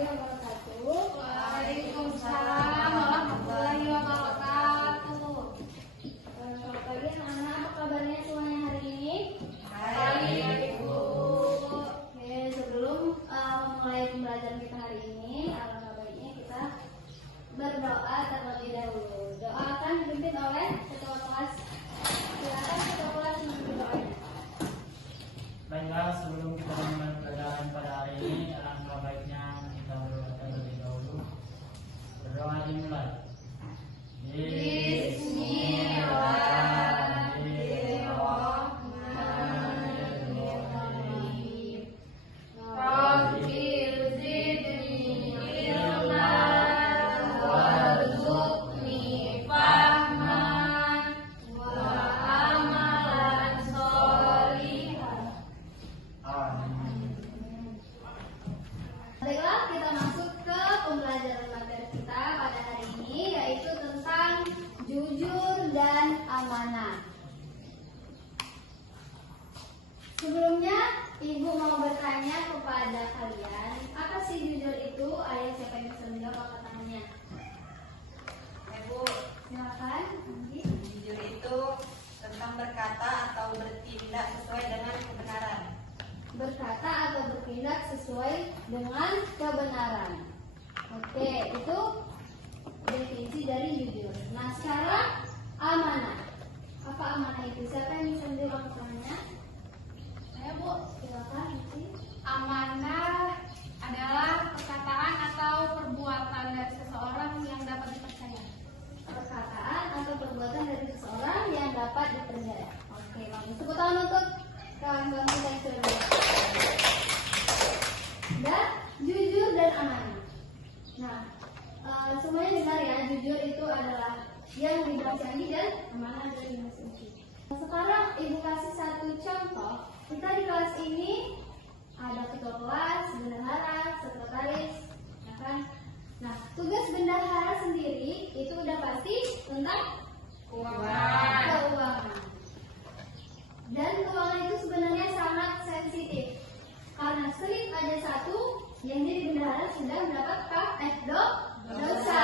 warahmatullahi wabarakatuh. Waalaikumsalam warahmatullahi wabarakatuh. Selamat pagi anak-anak, apa kabarnya semuanya hari ini? Baik, Ibu. Oke, sebelum memulai pembelajaran kita hari ini, alangkah baiknya kita berdoa terlebih dahulu. Doa akan dipimpin oleh ketua kelas. Silakan ketua kelas memimpin doanya. Baiklah, sebelum kita memulai pelajaran pada hari ini, alangkah baiknya kita berdoa terlebih dahulu. Berdoa dimulai. Bismillahirrahmanirrahim. Rabbi zidni ilman warzuqni fahman wa amalan sholihan. Baiklah, kita masuk ke pembelajaran materi kita pada hari ini, yaitu tentang jujur dan amanah. Sebelumnya, Ibu mau bertanya kepada kalian, apa sih jujur itu? Ayo, siapa yang bisa menjawab angkat tangannya? Ibu, Silakan, Andi. jujur itu tentang berkata atau bertindak sesuai dengan kebenaran. Berkata atau bertindak sesuai dengan kebenaran. Oke, itu definisi dari jujur. Nah, sekarang amanah. Apa amanah itu? Siapa yang bisa menjawab angkat tangannya? Saya, Bu. Silakan, Andi. Amanah adalah perkataan atau perbuatan dari seseorang yang dapat dipercaya. Perkataan atau perbuatan dari seseorang yang dapat dipercaya. Oke, langsung tepuk tangan untuk kawan-kawan kita yang sudah belajar. Dan jujur dan amanah. Nah, semuanya dengar ya, jujur itu adalah yang dibacakan dan amanah dari masing-masing. Sekarang Ibu kasih satu contoh. Kita di kelas ini ada ketua kelas, bendahara, sekretaris, ya kan? Nah, tugas bendahara sendiri itu udah pasti tentang keuangan. Dan keuangan itu sebenarnya sangat sensitif. Karena slip aja satu, yang jadi bendahara sudah mendapat dosa.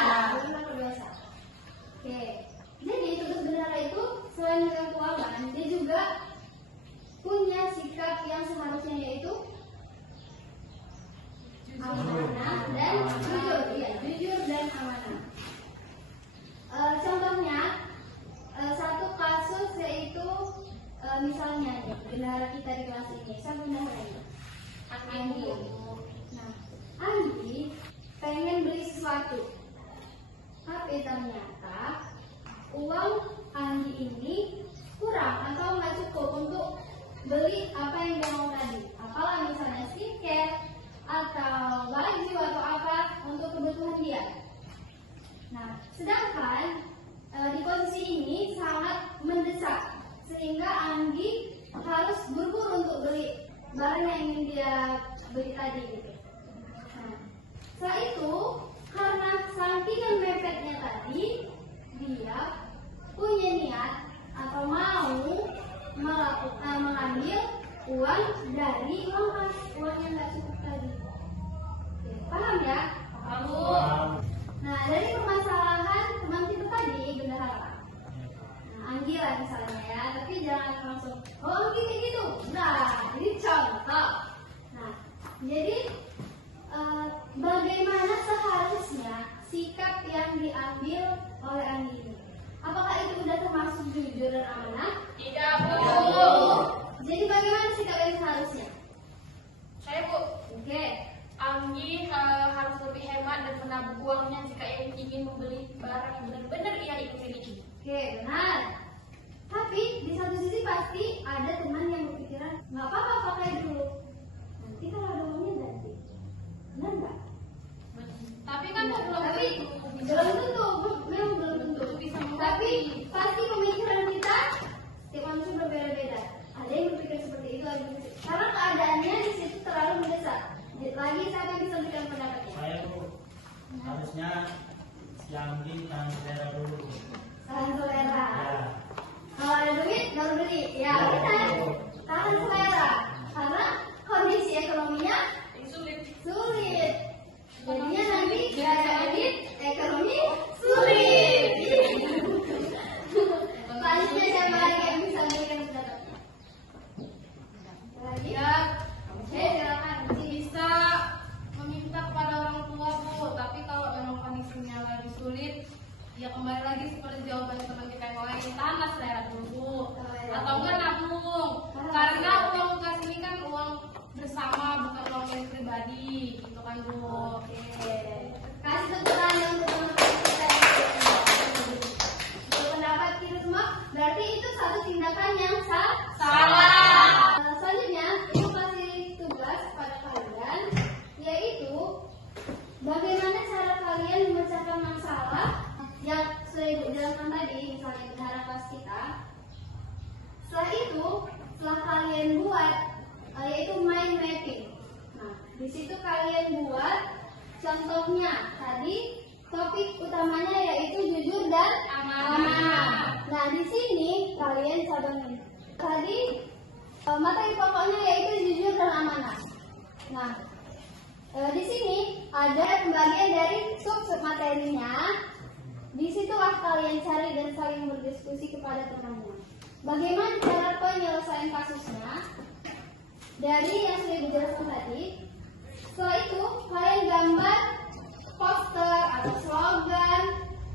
Dosa. Oke. Jadi tugas bendahara itu selain dengan keuangan, dia juga punya sikap yang seharusnya, yaitu amanah dan jujur. Iya, jujur dan amanah. Contohnya satu kasus yaitu misalnya nih, bendahara kita di kelas ini, siapa bendaharanya? Andi. Nah, Andi pengen beli sesuatu, tapi ternyata uang Andi ini kurang atau nggak cukup untuk beli apa yang dia mau tadi. Apalah misalnya skincare atau baju atau apa untuk kebutuhan dia. Nah, sedangkan di posisi ini sangat mendesak sehingga Andi harus buru-buru untuk beli barang yang ingin dia beli tadi gitu. Nah, setelah itu karena saking mepetnya tadi, dia punya niat atau mau mengambil uang dari uang kas, uang yang nggak cukup tadi. Oke, paham ya? Paham. Nah, dari permasalahan teman kita tadi, bendahara. Nah, Anggi lah misalnya ya, tapi jangan langsung, oh Anggi kayak gitu. Nah, ini contoh. Nah, jadi bagaimana seharusnya sikap yang diambil oleh Anggi ini? Apakah itu sudah termasuk jujur dan amanah? Tidak, Bu. Jadi bagaimana sikap yang seharusnya? Saya, Bu. Oke. Anggi harus lebih hemat dan menabung uangnya jika ingin membeli barang yang benar-benar ia ingin miliki. Oke, benar. Tapi di satu sisi pasti ada teman yang berpikiran nggak apa-apa pakai dulu. Nanti kalau ada uangnya ganti. Benar nggak? Tapi kan Bu, belum Tapi belum tentu, memang belum tentu. Bisa Tapi pasti pemikiran kita setiap manusia berbeda-beda. Ada yang berpikir seperti itu, ada yang berpikir. Karena keadaannya di situ terlalu mendesak. Lagi saya bisa berikan pendapatnya. Saya Bu, harusnya yang di tahan selera dulu. Tahan selera. Ya. Kalau ada duit baru beli. Ya benar. Tahan selera. Karena kondisi ekonominya sulit. sulit. Jadinya nanti kredit ekonomi sulit. Selanjutnya siapa lagi yang bisa berikan pendapatnya? Lagi? Ya, Silakan. bisa meminta kepada orang tua Bu, tapi kalau memang kondisinya lagi sulit, ya kembali lagi seperti jawaban teman kita yang lain, tanah saya dulu, atau enggak nabung, karena uang tugas ini kan uang bersama, bukan uang yang pribadi, gitu kan Bu. Oke. Kasih tepuk tangan untuk teman-teman kita yang berpendapat kita semua. Berarti itu satu tindakan yang Salah. Selanjutnya, ibu kasih tugas kepada kalian, yaitu bagaimana cara kalian memecahkan masalah yang sudah ibu jelaskan tadi, misalnya bendahara kelas kita. Setelah itu, setelah kalian buat, yaitu mind mapping. Nah, di situ kalian buat contohnya. Tadi topik utamanya yaitu jujur dan amanah. Nah, di sini kalian cabangin. Tadi materi pokoknya yaitu jujur dan amanah. Nah, di sini ada pembagian dari sub-sub materinya. Di situlah kalian cari dan saling berdiskusi kepada temannya. Bagaimana cara penyelesaian kasusnya? Dari yang sudah dijelaskan tadi. Setelah itu, kalian gambar poster atau slogan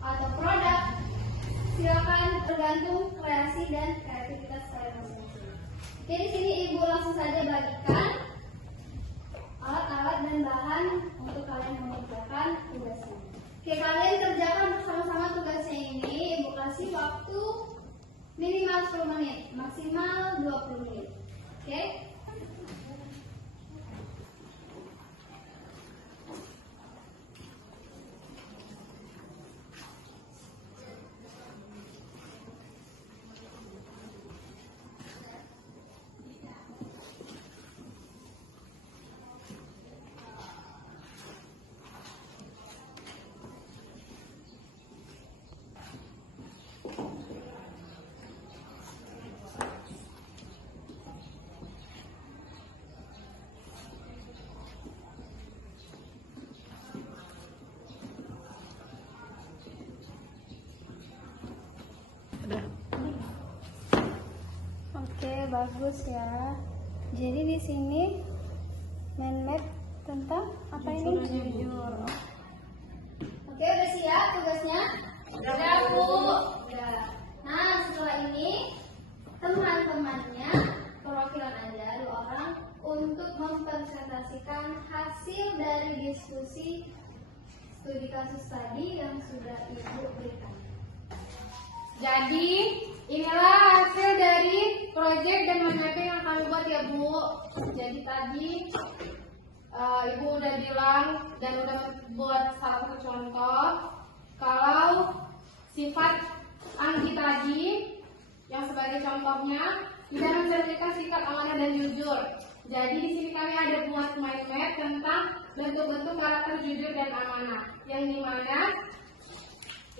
atau produk. Silakan tergantung kreasi dan kreativitas kalian masing-masing. Oke, di sini ibu langsung saja bagikan alat-alat dan bahan untuk kalian mengerjakan tugasnya. Oke, kalian kerjakan bersama-sama tugasnya ini. Ibu kasih waktu minimal 10 menit, maksimal 20 menit. Oke? Oke, bagus ya. Jadi di sini mind map tentang apa ini? Jujur. Oke, udah siap tugasnya? Udah Bu. Udah. Nah, setelah ini teman-temannya perwakilan Anda 2 orang untuk mempresentasikan hasil dari diskusi studi kasus tadi yang sudah Ibu berikan. Jadi inilah hasil dari proyek dan mind mapping yang kami buat ya Bu. Jadi tadi Ibu udah bilang dan udah buat salah satu contoh kalau sifat Anggi tadi yang sebagai contohnya tidak mencerminkan sikap amanah dan jujur. Jadi di sini kami ada buat mind map tentang bentuk-bentuk karakter jujur dan amanah, yang dimana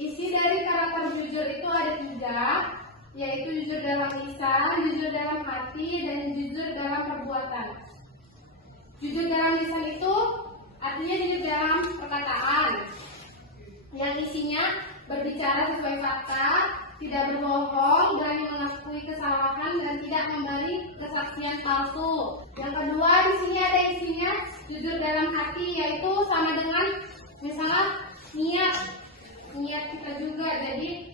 isi dari karakter jujur itu ada 3, yaitu jujur dalam lisan, jujur dalam hati, dan jujur dalam perbuatan. Jujur dalam lisan itu artinya jujur dalam perkataan, yang isinya berbicara sesuai fakta, tidak berbohong, berani mengakui kesalahan, dan tidak memberi kesaksian palsu. Yang kedua, di sini ada isinya jujur dalam hati, yaitu sama dengan misalnya niat kita juga, jadi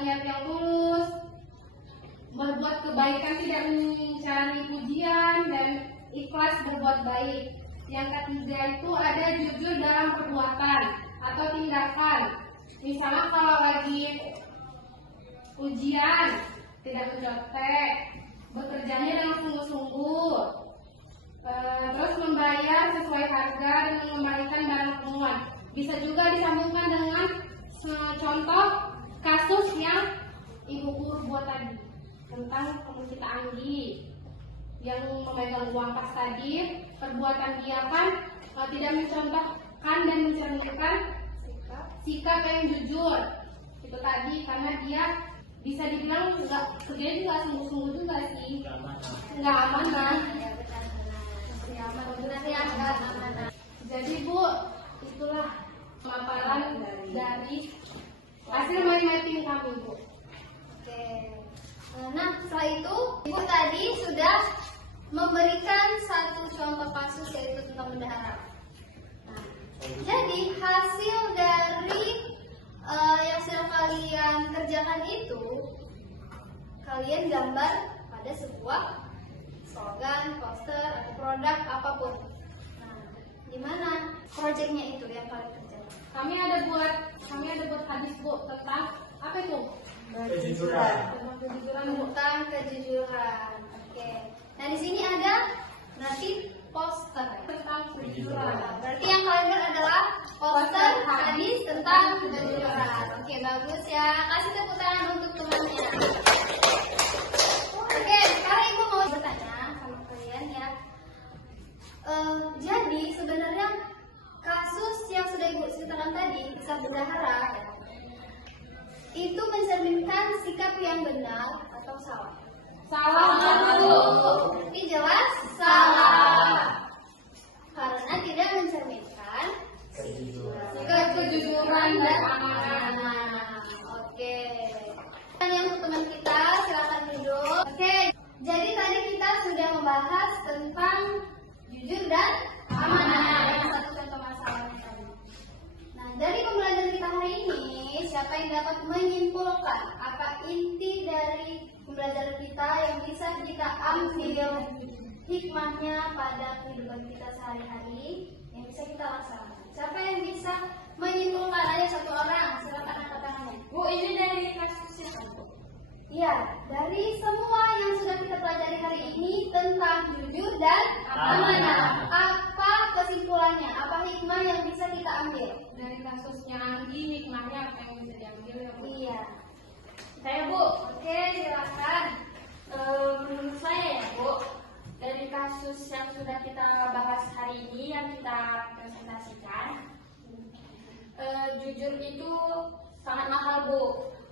niat yang tulus, berbuat kebaikan, tidak mencari pujian, dan ikhlas berbuat baik. Yang ketiga itu ada jujur dalam perbuatan atau tindakan. Misalnya kalau lagi ujian, tidak mencontek, bekerjanya dengan sungguh-sungguh, terus membayar sesuai harga dan mengembalikan barang temuan. Bisa juga disambungkan dengan contoh kasus yang Ibu Guru buat tadi tentang teman kita Anggi yang memegang uang pas tadi. Perbuatan dia kan tidak mencontohkan dan mencerminkan sikap yang jujur itu tadi, karena dia bisa dibilang kerjanya juga sungguh-sungguh juga sih, nggak amanah. Jadi Bu, itulah pemaparan dari hasil mind mapping kami, Bu. Oke. Nah, setelah itu Ibu tadi sudah memberikan satu contoh kasus yaitu tentang benda Arab. Nah, jadi hasil dari yang sudah kalian kerjakan itu kalian gambar pada sebuah slogan, poster, atau produk apapun. Nah, gimana proyeknya itu yang kalian kerjakan? Kami ada buat hadis, Bu, tentang apa itu? Kejujuran. Tentang kejujuran, Bu. Tentang kejujuran. Oke. Nah, di sini ada berarti poster. Tentang kejujuran. Berarti yang kalian buat adalah poster hadis tentang kejujuran. Oke, bagus ya. Kasih tepuk tangan untuk temannya. Oke, sekarang Ibu mau bertanya sama kalian ya. Jadi sebenarnya kasus yang sudah Ibu ceritakan tadi, kisah bendahara, itu mencerminkan sikap yang benar atau salah? Salah, Bu. Berarti jelas salah. Karena tidak mencerminkan Kejujuran dan amanah. Oke. Dan yang untuk teman kita silakan duduk. Oke. Jadi tadi kita sudah membahas tentang jujur dan amanah. Yang satu contoh masalahnya tadi. Nah, dari pembelajaran kita hari ini, siapa yang dapat menyimpulkan apa inti dari pembelajaran kita yang bisa kita ambil hikmahnya pada kehidupan kita sehari-hari yang bisa kita laksanakan? Siapa yang bisa menyimpulkan? Ada satu orang, silakan angkat tangannya. Bu, ini dari kasusnya kan, Bu? Iya, dari semua yang sudah kita pelajari hari ini tentang jujur dan amanah, apa kesimpulannya? Apa hikmah yang bisa kita ambil? Dari kasusnya Anggi, hikmahnya apa yang bisa diambil ya, Bu? Iya. Saya, Bu. Oke, silakan. Menurut saya ya, Bu, dari kasus yang sudah kita bahas hari ini yang kita presentasikan, jujur itu sangat mahal, Bu.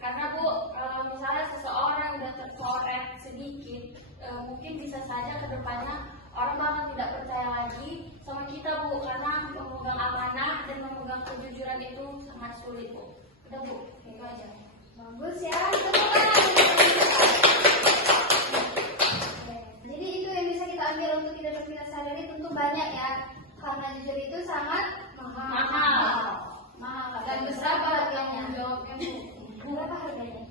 Karena, Bu, kalau misalnya seseorang udah tercoret sedikit, mungkin bisa saja ke depannya orang bakal tidak percaya lagi sama kita, Bu. Karena memegang amanah dan memegang kejujuran itu sangat sulit, Bu. Udah, Bu, itu aja. Bagus ya. Tepuk tangan. Oke. Jadi itu yang bisa kita ambil untuk kehidupan kita sehari-hari, tentu banyak ya. Karena jujur itu sangat mahal. Dan besar harganya. Jawabnya, Bu. Berapa harganya?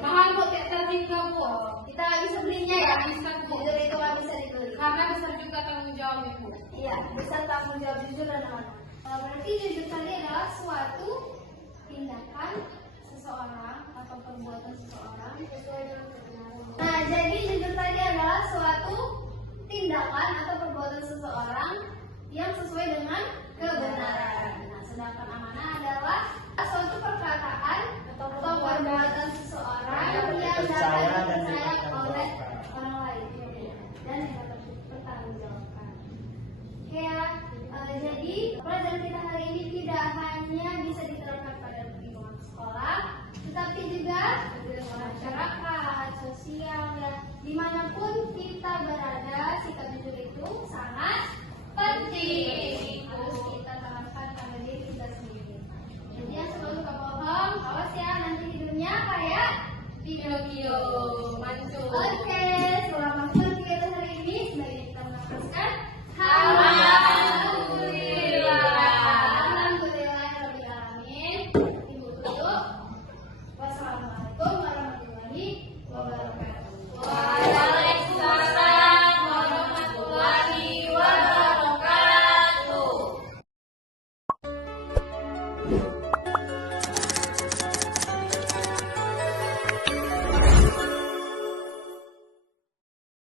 Mahal, Bu, kayak tertinggal, Bu. Kita nggak bisa belinya ya. Nggak bisa, Bu. Jujur itu nggak bisa dibeli. Karena besar juga tanggung jawabnya, Bu. Iya, besar tanggung jawab jujur dan amanah. Berarti jujur tadi adalah suatu tindakan seseorang atau perbuatan seseorang sesuai dengan kebenaran. Nah, jadi jujur tadi adalah suatu tindakan atau perbuatan seseorang yang sesuai dengan kebenaran. Nah, sedangkan amanah adalah suatu perbuatan